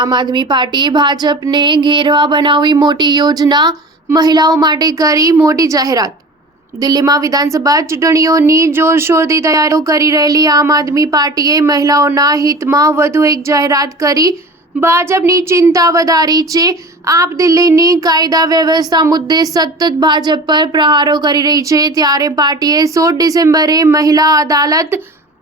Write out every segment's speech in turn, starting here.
આમ આદમી પાર્ટીએ ભાજપને ઘેરવા બનાવી મોટી યોજના, મહિલાઓ માટે કરી મોટી જાહેરાત। દિલ્હીમાં વિધાનસભા ચૂંટણીઓની જોરશોરથી તૈયારીઓ કરી રહેલી આમ આદમી પાર્ટીએ મહિલાઓના હિતમાં વધુ એક જાહેરાત કરી ભાજપની ચિંતા વધારી છે। આપ દિલ્હીની કાયદા વ્યવસ્થા મુદ્દે સતત ભાજપ પર પ્રહારો કરી રહી છે, ત્યારે પાર્ટીએ 16 ડિસેમ્બરે મહિલા અદાલત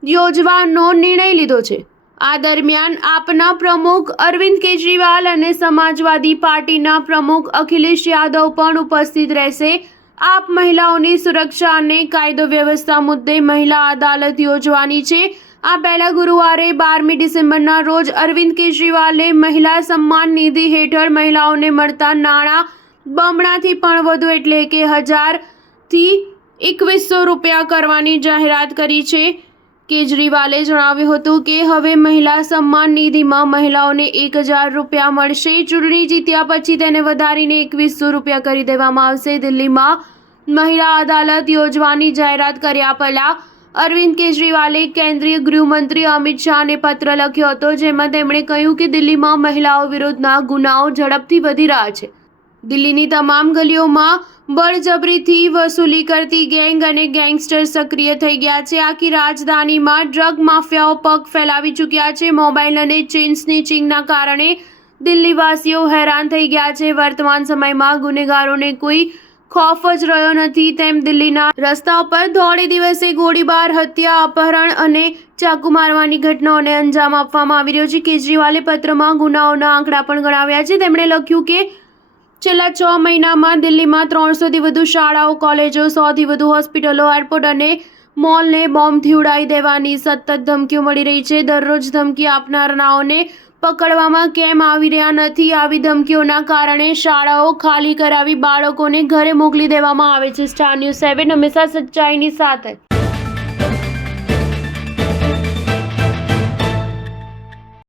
યોજવાનો નિર્ણય લીધો છે। આ દરમિયાન આપના પ્રમુખ અરવિંદ કેજરીવાલ અને સમાજવાદી પાર્ટીના પ્રમુખ અખિલેશ યાદવ પણ ઉપસ્થિત રહેશે। આપ મહિલાઓની સુરક્ષા અને કાયદો વ્યવસ્થા મુદ્દે મહિલા અદાલત યોજવાની છે। આ પહેલા ગુરુવારે 12મી ડિસેમ્બરના રોજ અરવિંદ કેજરીવાલે મહિલા સન્માન નિધિ હેઠળ મહિલાઓને મળતા નાણાં બમણાથી પણ વધુ એટલે કે 1000 થી 2100 રૂપિયા કરવાની જાહેરાત કરી છે। કેજરીવાલે જણાવ્યું હતું કે હવે મહિલા સન્માન નિધિમાં મહિલાઓને 1000 રૂપિયા મળશે। ચૂંટણી જીત્યા પછી તેને વધારીને 2100 રૂપિયા કરી દેવામાં આવશે। દિલ્હીમાં મહિલા અદાલત યોજવાની જાહેરાત કર્યા પહેલા અરવિંદ કેજરીવાલે કેન્દ્રીય ગૃહમંત્રી અમિત શાહને પત્ર લખ્યો હતો, જેમાં તેમણે કહ્યું કે દિલ્હીમાં મહિલાઓ વિરુદ્ધના ગુનાઓ ઝડપથી વધી રહ્યા છે। દિલ્હીની તમામ ગલીઓમાં બળજબરીથી વસૂલી કરતી ગેંગ અને ગેંગસ્ટર સક્રિય થઈ ગયા છે। આખી રાજધાનીમાં ડ્રગ માફિયાઓ પગ ફેલાવી ચૂક્યા છે। મોબાઈલ અને ચેઇન સ્નેચિંગના કારણે દિલ્હીવાસીઓ હેરાન થઈ ગયા છે। વર્તમાન સમયમાં ગુનેગારોને કોઈ ખોફ જ રહ્યો નથી, તેમ દિલ્હીના રસ્તાઓ પર દોડે દિવસે ગોળીબાર, હત્યા, અપહરણ અને ચાકુ મારવાની ઘટનાઓને અંજામ આપવામાં આવી રહ્યો છે। કેજરીવાલે પત્રમાં ગુનાઓના આંકડા પણ ગણાવ્યા છે। તેમણે લખ્યું કે છેલ્લા 6 મહિનામાં દિલ્હીમાં 300થી વધુ શાળાઓ, કોલેજો, 100થી વધુ હોસ્પિટલો, એરપોર્ટ અને મોલને બોમ્બથી ઉડાવી દેવાની સતત ધમકીઓ મળી રહી છે। દરરોજ ધમકી આપનારાઓને પકડવામાં કેમ આવી રહ્યા નથી? આવી ધમકીઓના કારણે શાળાઓ ખાલી કરાવી બાળકોને ઘરે મોકલી દેવામાં આવે છે। સ્ટાર ન્યૂઝ 7 હંમેશા સચ્ચાઈની સાથે।